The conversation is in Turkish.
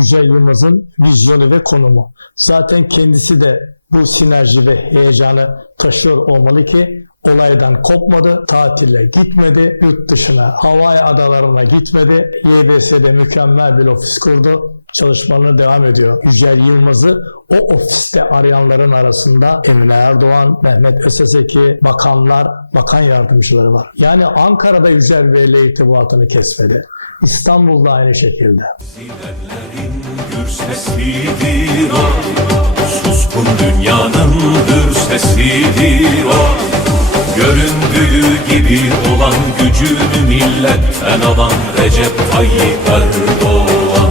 Yücel Yılmaz'ın vizyonu ve konumu. Zaten kendisi de bu sinerji ve heyecanı taşıyor olmalı ki olaydan kopmadı, tatile gitmedi, yurt dışına, Hawaii adalarına gitmedi. YBS'de mükemmel bir ofis kurdu. Çalışmalarına devam ediyor. Yücel Yılmaz'ı o ofiste arayanların arasında Emine Erdoğan, Mehmet Öseseki, bakanlar, bakan yardımcıları var. Yani Ankara'da Yücel Bey'le irtibatını kesmedi. İstanbul'da aynı şekilde. Gür Suskun dünyanın hür sesidir o Göründüğü gibi olan gücünü milletten alan Recep Tayyip Erdoğan